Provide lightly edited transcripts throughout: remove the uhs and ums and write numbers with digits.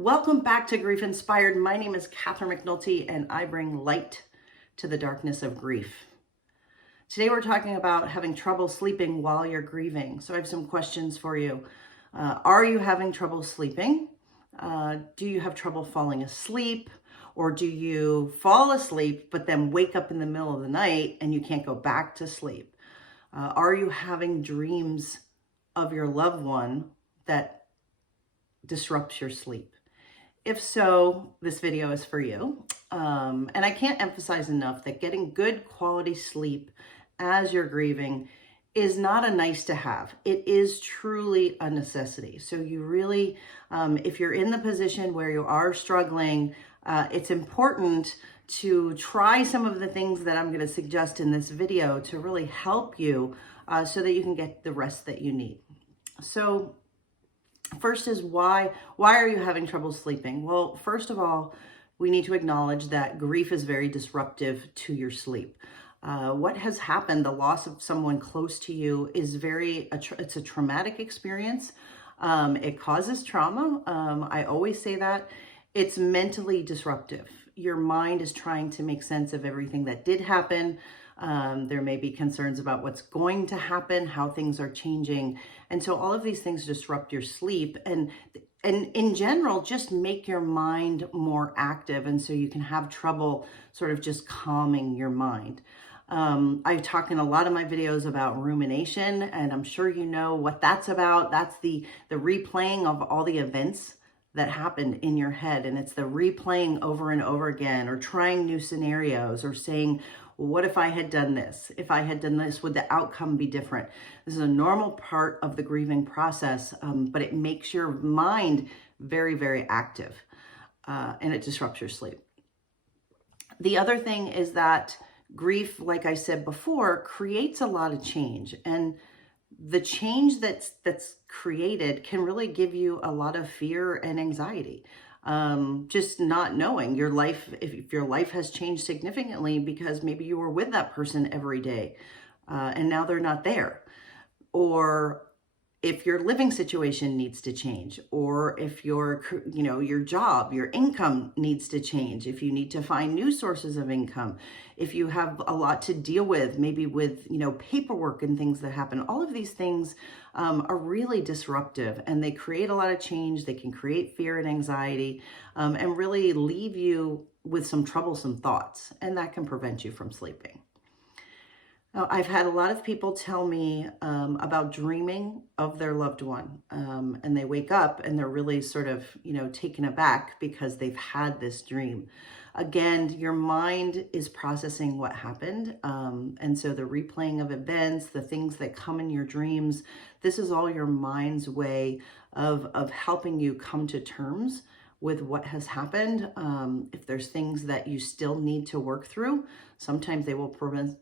Welcome back to Grief Inspired. My name is Catherine McNulty and I bring light to the darkness of grief. Today we're talking about having trouble sleeping while you're grieving. So I have some questions for you. Are you having trouble sleeping? Do you have trouble falling asleep? Or do you fall asleep but then wake up in the middle of the night and you can't go back to sleep? Are you having dreams of your loved one that disrupts your sleep? If so, this video is for you. And I can't emphasize enough that getting good quality sleep as you're grieving is not a nice to have. It is truly a necessity. So you really, if you're in the position where you are struggling, it's important to try some of the things that I'm going to suggest in this video to really help you so that you can get the rest that you need. So first is why are you having trouble sleeping? Well, first of all, we need to acknowledge that grief is very disruptive to your sleep. What has happened, the loss of someone close to you is it's a traumatic experience. It causes trauma. I always say that. It's mentally disruptive. Your mind is trying to make sense of everything that did happen. There may be concerns about what's going to happen, how things are changing. And so all of these things disrupt your sleep and in general, just make your mind more active. And so you can have trouble sort of just calming your mind. I talk in a lot of my videos about rumination, and I'm sure you know what that's about. That's the replaying of all the events that happened in your head. And it's the replaying over and over again, or trying new scenarios, or saying, well, what if I had done this? If I had done this, would the outcome be different? This is a normal part of the grieving process, but it makes your mind very, very active, and it disrupts your sleep. The other thing is that grief, like I said before, creates a lot of change, and the change that's created can really give you a lot of fear and anxiety. Just not knowing your life, if your life has changed significantly because maybe you were with that person every day, and now they're not there. Or if your living situation needs to change, or if your job, your income needs to change, if you need to find new sources of income, if you have a lot to deal with, maybe with, paperwork and things that happen, all of these things are really disruptive, and they create a lot of change. They can create fear and anxiety, and really leave you with some troublesome thoughts, and that can prevent you from sleeping. Now, I've had a lot of people tell me about dreaming of their loved one, and they wake up and they're really sort of, taken aback because they've had this dream. Again, your mind is processing what happened, and so the replaying of events, the things that come in your dreams, this is all your mind's way of helping you come to terms with what has happened. If there's things that you still need to work through, sometimes they will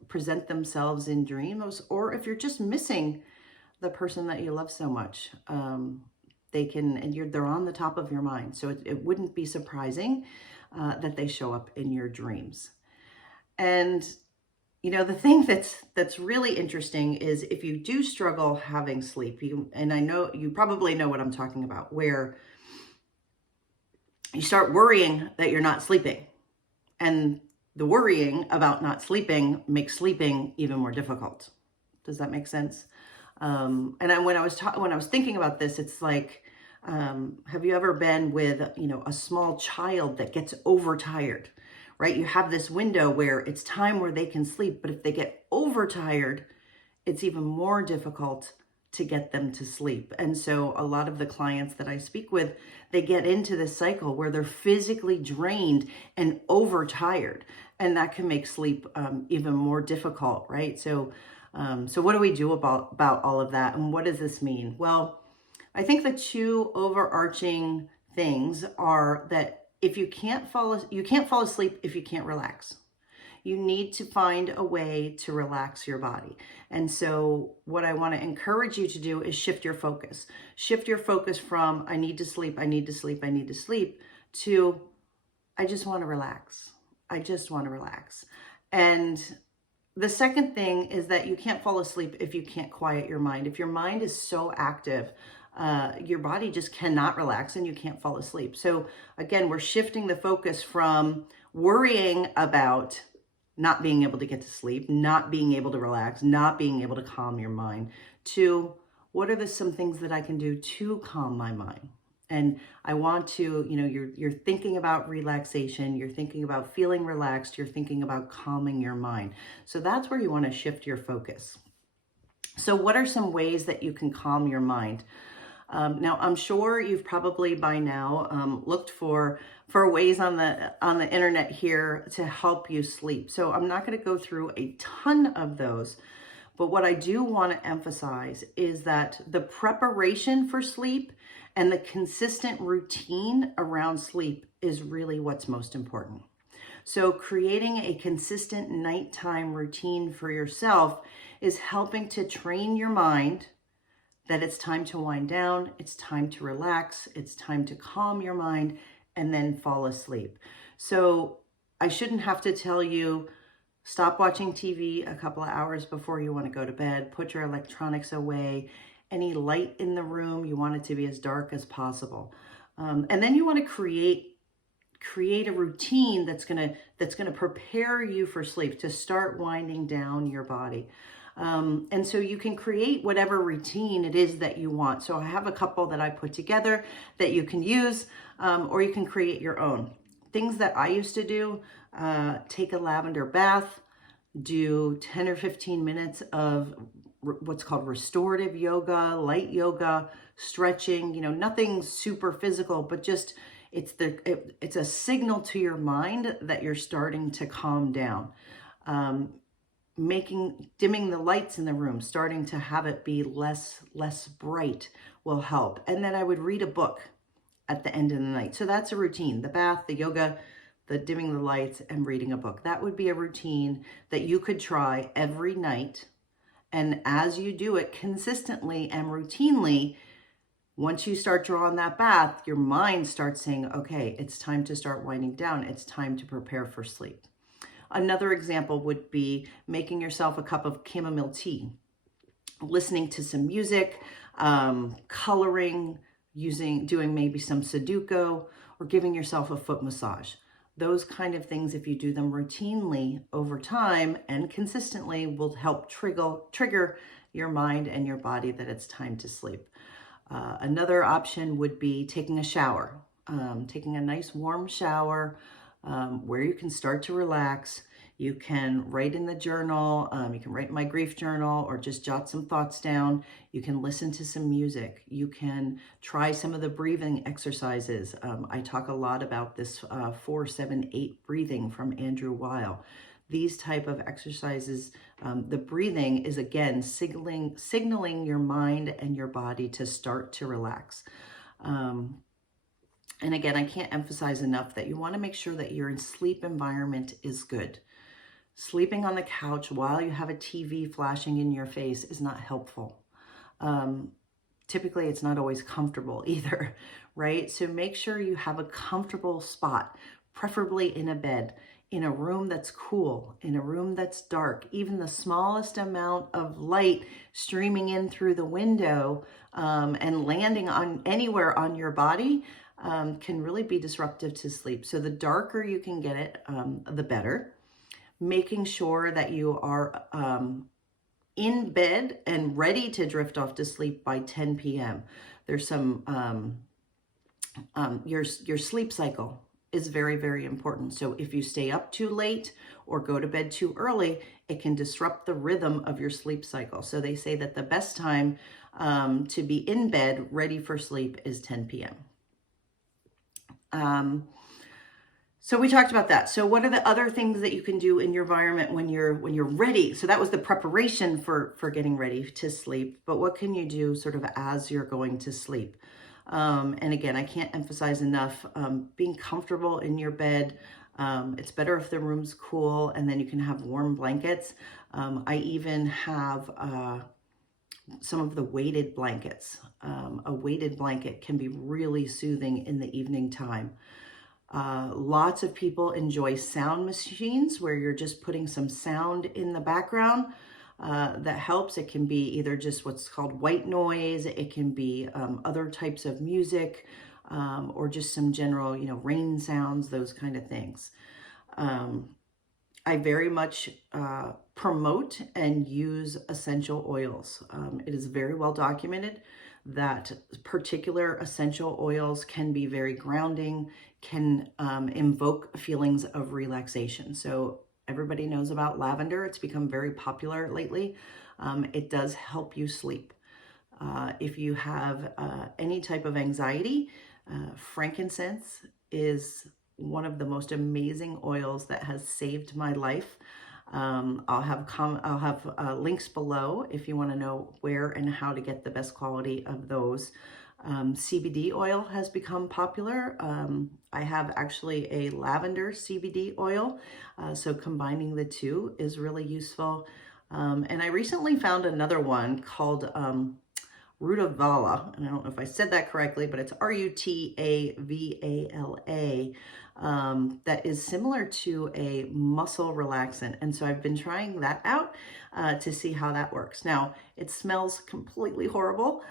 present themselves in dreams, or if you're just missing the person that you love so much, they're on the top of your mind. So it wouldn't be surprising that they show up in your dreams. And the thing that's really interesting is if you do struggle having sleep, and I know you probably know what I'm talking about, where you start worrying that you're not sleeping, and the worrying about not sleeping makes sleeping even more difficult. Does that make sense? When I was thinking about this, it's like, have you ever been with, a small child that gets overtired, right? You have this window where it's time where they can sleep, but if they get overtired, it's even more difficult to get them to sleep. And so a lot of the clients that I speak with, they get into this cycle where they're physically drained and overtired, and that can make sleep even more difficult, right? So what do we do about all of that, and what does this mean? Well, I think the two overarching things are that you can't fall asleep if you can't relax. You need to find a way to relax your body. And so what I want to encourage you to do is shift your focus. Shift your focus from I need to sleep, I need to sleep, I need to sleep, to I just want to relax. I just want to relax. And the second thing is that you can't fall asleep if you can't quiet your mind. If your mind is so active, your body just cannot relax and you can't fall asleep. So again, we're shifting the focus from worrying about not being able to get to sleep, not being able to relax, not being able to calm your mind, to what are some things that I can do to calm my mind? And I want to, you're thinking about relaxation, you're thinking about feeling relaxed, you're thinking about calming your mind. So that's where you want to shift your focus. So what are some ways that you can calm your mind? Now, I'm sure you've probably by now looked for ways on the internet here to help you sleep. So I'm not going to go through a ton of those, but what I do want to emphasize is that the preparation for sleep and the consistent routine around sleep is really what's most important. So creating a consistent nighttime routine for yourself is helping to train your mind that it's time to wind down, it's time to relax, it's time to calm your mind, and then fall asleep. So I shouldn't have to tell you, stop watching TV a couple of hours before you want to go to bed, put your electronics away, any light in the room, you want it to be as dark as possible. And then you want to create a routine that's gonna prepare you for sleep, to start winding down your body. And so you can create whatever routine it is that you want. So I have a couple that I put together that you can use, or you can create your own. Things that I used to do, take a lavender bath, do 10 or 15 minutes of what's called restorative yoga, light yoga, stretching, nothing super physical, but just it's a signal to your mind that you're starting to calm down. Dimming the lights in the room, starting to have it be less bright will help. And then I would read a book at the end of the night. So that's a routine. The bath, the yoga, the dimming the lights, and reading a book. That would be a routine that you could try every night. And as you do it consistently and routinely, once you start drawing that bath, your mind starts saying, okay, it's time to start winding down. It's time to prepare for sleep. Another example would be making yourself a cup of chamomile tea, listening to some music, coloring, doing maybe some Sudoku, or giving yourself a foot massage. Those kind of things, if you do them routinely over time and consistently, will help trigger your mind and your body that it's time to sleep. Another option would be taking a shower, taking a nice warm shower where you can start to relax. You can write in the journal, you can write in my grief journal, or just jot some thoughts down. You can listen to some music. You can try some of the breathing exercises. I talk a lot about this 4-7-8 breathing from Andrew Weil. These type of exercises, the breathing is again signaling your mind and your body to start to relax. And again, I can't emphasize enough that you want to make sure that your sleep environment is good. Sleeping on the couch while you have a TV flashing in your face is not helpful. Typically, it's not always comfortable either, right? So make sure you have a comfortable spot, preferably in a bed, in a room that's cool, in a room that's dark. Even the smallest amount of light streaming in through the window and landing on anywhere on your body can really be disruptive to sleep. So the darker you can get it, the better. Making sure that you are in bed and ready to drift off to sleep by 10 p.m. There's some, your sleep cycle is very, very important. So if you stay up too late or go to bed too early, it can disrupt the rhythm of your sleep cycle. So they say that the best time to be in bed ready for sleep is 10 p.m. So we talked about that. So what are the other things that you can do in your environment when you're ready? So that was the preparation for getting ready to sleep. But what can you do sort of as you're going to sleep? And again, I can't emphasize enough being comfortable in your bed. It's better if the room's cool, and then you can have warm blankets. I even have some of the weighted blankets. A weighted blanket can be really soothing in the evening time. Lots of people enjoy sound machines where you're just putting some sound in the background. that helps. It can be either just what's called white noise. It can be other types of music, or just some general, rain sounds, those kind of things. I very much promote and use essential oils. It is very well documented that particular essential oils can be very grounding, can invoke feelings of relaxation. So everybody knows about lavender. It's become very popular lately. It does help you sleep. If you have any type of anxiety, frankincense is one of the most amazing oils that has saved my life. I'll have links below if you want to know where and how to get the best quality of those. CBD oil has become popular. I have actually a lavender CBD oil, so combining the two is really useful. And I recently found another one called Rutavala, and I don't know if I said that correctly, but it's Rutavala, that is similar to a muscle relaxant. And so I've been trying that out to see how that works. Now, it smells completely horrible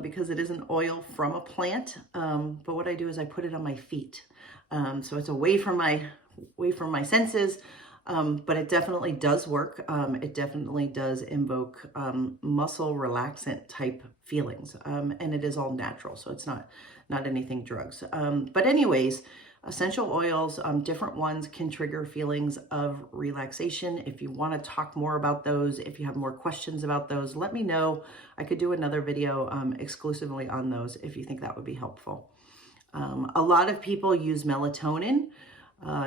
because it is an oil from a plant. But what I do is I put it on my feet. So it's away from my senses. But it definitely does work. It definitely does invoke muscle relaxant type feelings. And it is all natural, so it's not anything drugs. But anyways, essential oils, different ones can trigger feelings of relaxation. If you want to talk more about those, if you have more questions about those, let me know. I could do another video exclusively on those if you think that would be helpful. A lot of people use melatonin.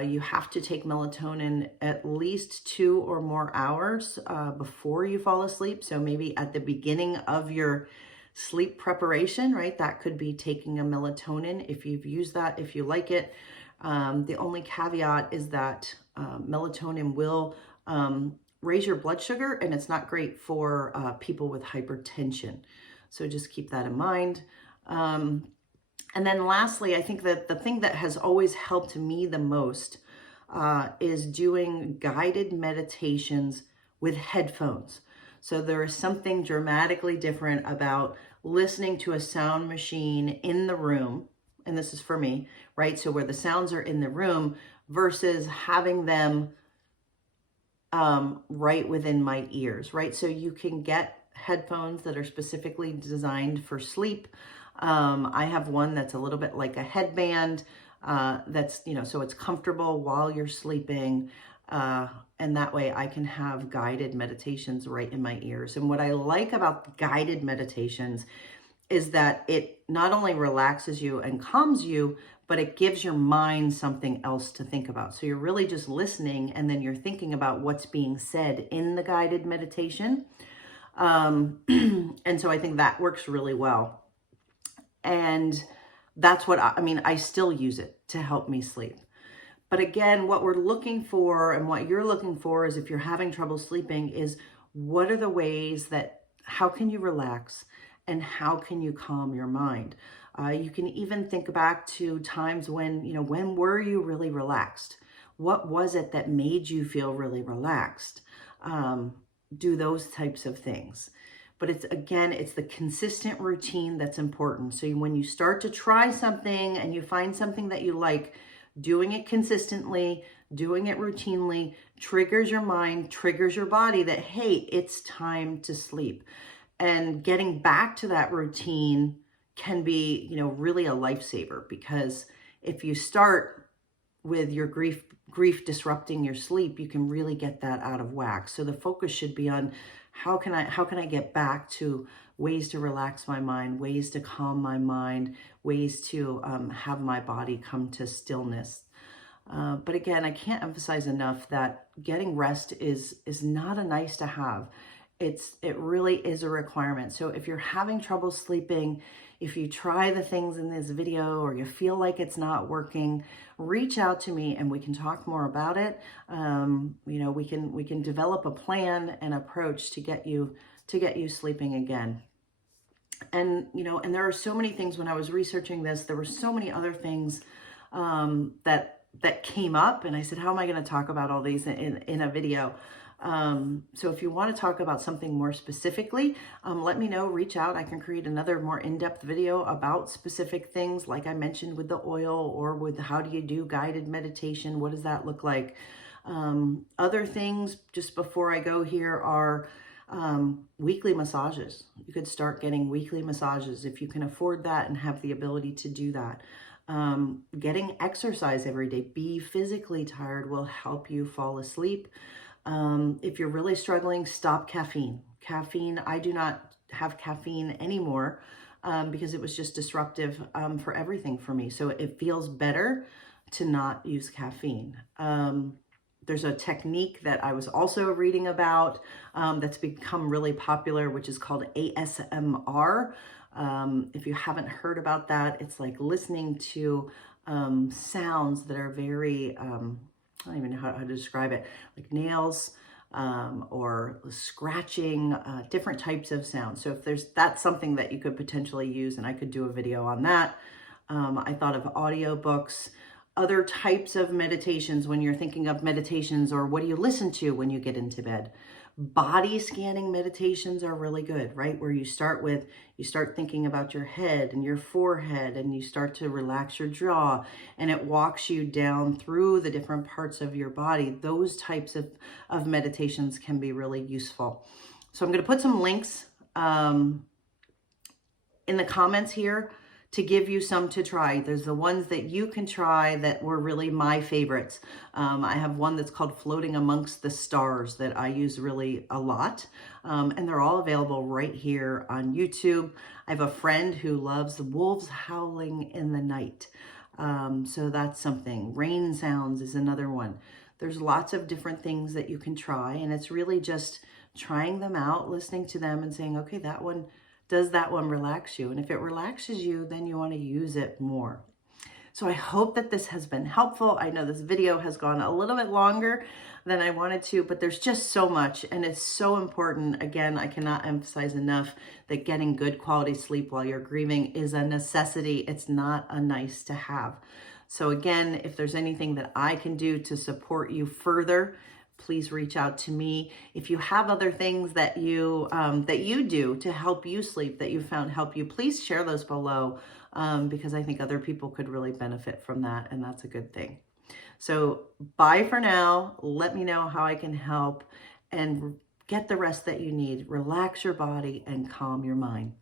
You have to take melatonin at least 2 or more hours before you fall asleep. So maybe at the beginning of your sleep preparation, right? That could be taking a melatonin if you've used that, if you like it. The only caveat is that melatonin will raise your blood sugar, and it's not great for people with hypertension. So just keep that in mind. And then lastly, I think that the thing that has always helped me the most is doing guided meditations with headphones. So there is something dramatically different about listening to a sound machine in the room, and this is for me, right? So where the sounds are in the room versus having them right within my ears, right? So you can get headphones that are specifically designed for sleep. I have one that's a little bit like a headband, that's, so it's comfortable while you're sleeping. And that way I can have guided meditations right in my ears. And what I like about guided meditations is that it not only relaxes you and calms you, but it gives your mind something else to think about. So you're really just listening, and then you're thinking about what's being said in the guided meditation. And so I think that works really well. And that's what I still use it to help me sleep. But again, what we're looking for and what you're looking for is, if you're having trouble sleeping, is what are the ways that, how can you relax and how can you calm your mind? You can even think back to times when, when were you really relaxed? What was it that made you feel really relaxed? Do those types of things. But it's the consistent routine that's important. So when you start to try something and you find something that you like, doing it consistently, doing it routinely, triggers your mind, triggers your body that, hey, it's time to sleep. And getting back to that routine can be, really a lifesaver, because if you start with your grief disrupting your sleep, you can really get that out of whack. So the focus should be on, how can I get back to ways to relax my mind, ways to calm my mind, ways to have my body come to stillness. But again, I can't emphasize enough that getting rest is not a nice to have. It really is a requirement. So if you're having trouble sleeping, if you try the things in this video or you feel like it's not working, reach out to me and we can talk more about it. We can develop a plan and approach to get you sleeping again. And and there are so many things. When I was researching this, there were so many other things that came up, and I said, how am I going to talk about all these in a video? So if you want to talk about something more specifically, let me know, reach out. I can create another more in-depth video about specific things like I mentioned with the oil, or with how do you do guided meditation? What does that look like? Other things just before I go here are weekly massages. You could start getting weekly massages if you can afford that and have the ability to do that. Getting exercise every day. Be physically tired will help you fall asleep. If you're really struggling, stop caffeine. Caffeine, I do not have caffeine anymore because it was just disruptive for everything for me. So it feels better to not use caffeine. There's a technique that I was also reading about that's become really popular, which is called ASMR. If you haven't heard about that, it's like listening to sounds that are very, I don't even know how to describe it, like nails or scratching, different types of sounds. So if that's something that you could potentially use, and I could do a video on that. I thought of audiobooks. Other types of meditations when you're thinking of meditations, or what do you listen to when you get into bed? Body scanning meditations are really good, right? Where you start thinking about your head and your forehead, and you start to relax your jaw, and it walks you down through the different parts of your body. Those types of meditations can be really useful. So I'm going to put some links in the comments here to give you some to try. There's the ones that you can try that were really my favorites. I have one that's called Floating Amongst the Stars that I use really a lot. And they're all available right here on YouTube. I have a friend who loves wolves howling in the night. So that's something. Rain sounds is another one. There's lots of different things that you can try, and it's really just trying them out, listening to them and saying, okay, does that one relax you? And if it relaxes you, then you want to use it more. So I hope that this has been helpful. I know this video has gone a little bit longer than I wanted to, but there's just so much, and it's so important. Again, I cannot emphasize enough that getting good quality sleep while you're grieving is a necessity. It's not a nice to have. So again, if there's anything that I can do to support you further, please reach out to me. If you have other things that you do to help you sleep, that you found help you, please share those below, because I think other people could really benefit from that, and that's a good thing. So bye for now. Let me know how I can help, and get the rest that you need. Relax your body and calm your mind.